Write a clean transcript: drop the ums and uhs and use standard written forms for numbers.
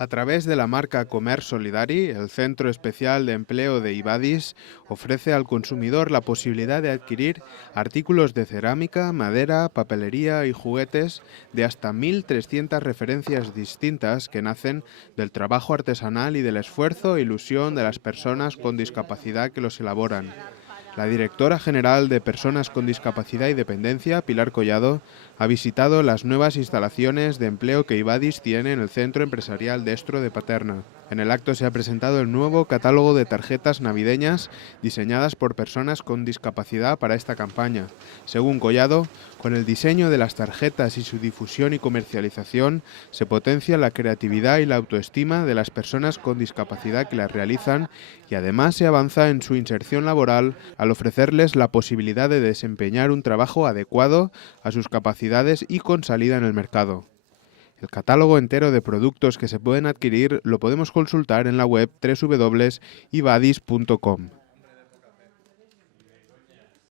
A través de la marca Comer Solidari, el Centro Especial de Empleo de Ibadis ofrece al consumidor la posibilidad de adquirir artículos de cerámica, madera, papelería y juguetes de hasta 1.300 referencias distintas que nacen del trabajo artesanal y del esfuerzo e ilusión de las personas con discapacidad que los elaboran. La directora general de Personas con Discapacidad y Dependencia, Pilar Collado, ha visitado las nuevas instalaciones de empleo que Ibadis tiene en el Centro Empresarial Destro de Paterna. En el acto se ha presentado el nuevo catálogo de tarjetas navideñas diseñadas por personas con discapacidad para esta campaña. Según Collado, con el diseño de las tarjetas y su difusión y comercialización, se potencia la creatividad y la autoestima de las personas con discapacidad que las realizan y además se avanza en su inserción laboral al ofrecerles la posibilidad de desempeñar un trabajo adecuado a sus capacidades y con salida en el mercado. El catálogo entero de productos que se pueden adquirir lo podemos consultar en la web www.ibadis.com.